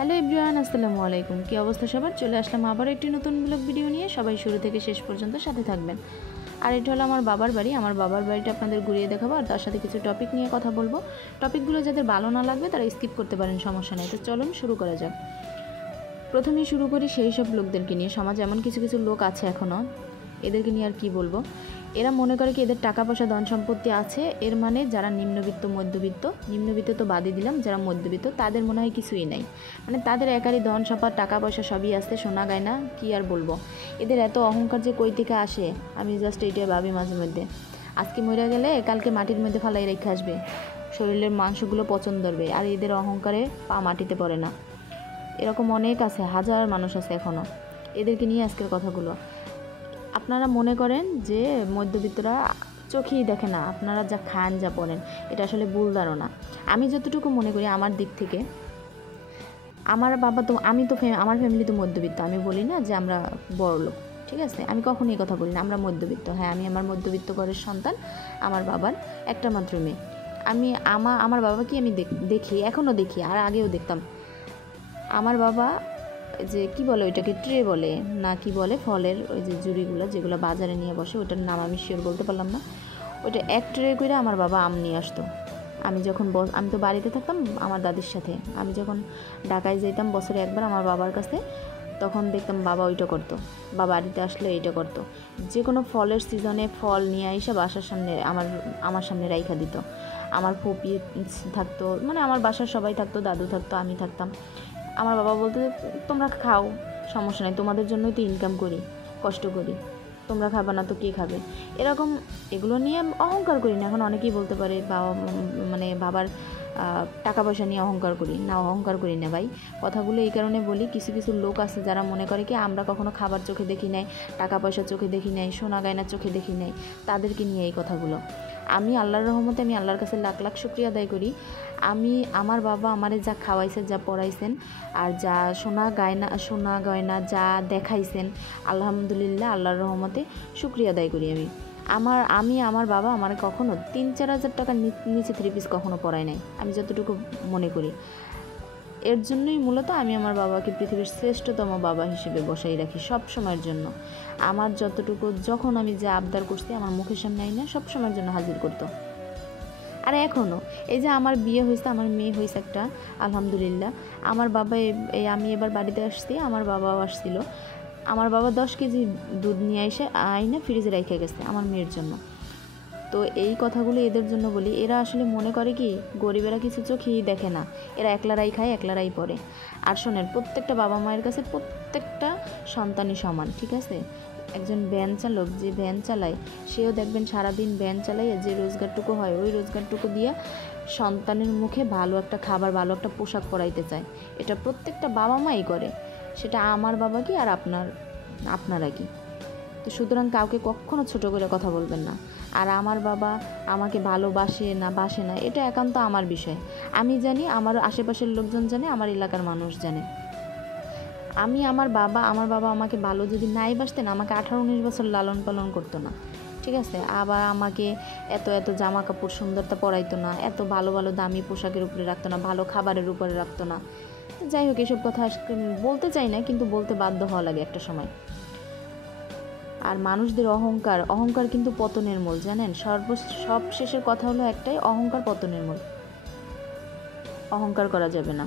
Hello everyone, আসসালামু আলাইকুম। কী অবস্থা সবার? চলে আসলাম আবার একটি নতুন ব্লগ ভিডিও নিয়ে। সবাই শুরু থেকে শেষ পর্যন্ত সাথে থাকবেন। আর এটা হলো আমার বাবার বাড়ি। আমার বাবার বাড়িটা আপনাদের ঘুরিয়ে দেখাবো, আর তার সাথে কিছু টপিক নিয়ে কথা বলবো। টপিকগুলো যাদের ভালো না লাগবে তারা স্কিপ করতে পারেন, সমস্যা নেই। তো চলুন শুরু করা যাক। প্রথমেই শুরু করি সেই সব লোকদেরকে নিয়ে। সমাজে এমন কিছু কিছু লোক আছে এখনও, এদেরকে নিয়ে আর কি বলবো। এরা মনে করে কি এদের টাকা পয়সা ধন সম্পত্তি আছে, এর মানে যারা নিম্নবিত্ত নিম্নবিত্ত তো বাদই দিলাম, যারা মধ্যবিত্ত তাদের মনে হয় কিছুই নাই। মানে তাদের একারই ধন সম্পদ টাকা পয়সা সবই আছে, শোনা গায় না, কি আর বলবো। এদের এত অহংকার যে কই থেকে আসে আমি জাস্ট এইটাই ভাবি মাঝে মধ্যে। আজকে মরে গেলে কালকে মাটির মধ্যে ফালাই রেখে আসবে, শরীরের মাংসগুলো পচন ধরবে, আর এদের অহংকারে পা মাটিতে পড়ে না। এরকম অনেক আছে, হাজার মানুষ আছে এখনও। এদেরকে নিয়ে আজকের কথাগুলো। আপনারা মনে করেন যে মধ্যবিত্তরা চোখেই দেখে না, আপনারা যা খান যা পড়েন এটা আসলে ভুল ধারণা। আমি যতটুকু মনে করি আমার দিক থেকে, আমার বাবা তো আমার ফ্যামিলি তো মধ্যবিত্ত। আমি বলি না যে আমরা বড়লোক, ঠিক আছে? আমি কখনোই এই কথা বলি না, আমরা মধ্যবিত্ত। হ্যাঁ, আমি আমার মধ্যবিত্ত ঘরের সন্তান, আমার বাবার একটা মাত্র মেয়ে। আমি আমার বাবাকে আমি দেখি, এখনও দেখি, আর আগেও দেখতাম। আমার বাবা যে কি বলে ওইটাকে ট্রে বলে না কি বলে, ফলের ওই যে জুড়িগুলো যেগুলো বাজারে নিয়ে বসে, ওটার নাম আমি শিওর বলতে পারলাম না। ওইটা এক ট্রে করে আমার বাবা আম নিয়ে আসতো। আমি যখন আমি তো বাড়িতে থাকতাম আমার দাদির সাথে, আমি যখন ঢাকায় যেতাম বছরে একবার আমার বাবার কাছে, তখন দেখতাম বাবা ওইটা করতো। বা বাড়িতে আসলে এইটা করতো। যে কোনো ফলের সিজনে ফল নিয়ে এসে বাসার সামনে আমার সামনে রাইখা দিত। আমার ফুপি থাকতো, মানে আমার বাসার সবাই থাকতো, দাদু থাকতো, আমি থাকতাম। আমার বাবা বলতে, তোমরা খাও, সমস্যা নেই, তোমাদের জন্যই তো ইনকাম করি, কষ্ট করি, তোমরা খাবে না তো কে খাবে। এরকম এগুলো নিয়ে অহংকার করি না। এখন অনেকেই বলতে পারে বাবা, মানে বাবার টাকা পয়সা নিয়ে অহংকার করি না। অহংকার করি না ভাই। কথাগুলো এই কারণে বলি, কিছু কিছু লোক আছে যারা মনে করে কি আমরা কখনো খাবার চোখে দেখি নাই, টাকা পয়সা চোখে দেখি নাই, সোনা গয়না চোখে দেখি নাই, তাদেরকে নিয়ে এই কথাগুলো। আমি আল্লাহর রহমতে আমি আল্লাহর কাছে লাখ লাখ শুকরিয়া আদায় করি। আমার বাবা আমারে যা খাওয়াইছেন, যা পড়াইছেন, আর যা সোনা গয়না যা দেখাইছেন, আলহামদুলিল্লাহ আল্লাহর রহমতে শুকরিয়া আদায় করি। আমার বাবা আমার কখনো 3-4 হাজার টাকার নিচে 3 পিস কখনো পড়ায় নাই, আমি যতটুকু মনে করি। এর জন্যই মূলত আমি আমার বাবাকে পৃথিবীর শ্রেষ্ঠতম বাবা হিসেবে বসাই রাখি সব সময়ের জন্য। আমার যতটুকু, যখন আমি যে আবদার করছি আমার মুখের সামনে আইনা সব সময়ের জন্য হাজির করতো। আর এখনও এই যে আমার বিয়ে হয়েছে, আমার মেয়ে হয়েছে একটা, আলহামদুলিল্লাহ। আমার বাবা আমি এবার বাড়িতে আসছি, আমার বাবাও আসছিল। আমার বাবা 10 কেজি দুধ নিয়ে এসে আইনা ফ্রিজে রেখে গেছে আমার মেয়ের জন্য। তো এই কথাগুলো এদের জন্য বলি। এরা আসলে মনে করে কি গরিবেরা কিছু চোখেই দেখে না, এরা একলারাই খায়, একলারাই পড়ে। আর শোনেন, প্রত্যেকটা বাবা মায়ের কাছে প্রত্যেকটা সন্তানই সমান, ঠিক আছে? একজন ভ্যান চালক যে ভ্যান চালায়, সেও দেখবেন সারাদিন ভ্যান চালাইয়ে যে রোজগারটুকু হয়, ওই রোজগারটুকু দিয়ে সন্তানের মুখে ভালো একটা খাবার, ভালো একটা পোশাক পরাইতে চায়। এটা প্রত্যেকটা বাবা মাই করে। সেটা আমার বাবা কি আর আপনারা কি। তো সুতরাং কাউকে কখনো ছোট করে কথা বলবেন না। আর আমার বাবা আমাকে ভালোবাসে না বাসে না, এটা একান্ত আমার বিষয়। আমি জানি, আমার আশেপাশের লোকজন জানে, আমার এলাকার মানুষ জানে। আমার বাবা আমাকে ভালো যদি নাই বাসতেন, আমাকে 18-19 বছর লালন পালন করতো না, ঠিক আছে? আবার আমাকে এত এত জামা কাপড় সুন্দরতা পরাইতো না, এত ভালো ভালো দামি পোশাকের উপরে রাখতো না, ভালো খাবারের উপরে রাখতো না। তো যাই হোক, এসব কথা বলতে চাই না, কিন্তু বলতে বাধ্য হওয়া লাগে একটা সময়। আর মানুষদের অহংকার কিন্তু পতনের মূল, জানেন? সব শেষের কথা হলো একটাই, অহংকার পতনের মূল। অহংকার করা যাবে না।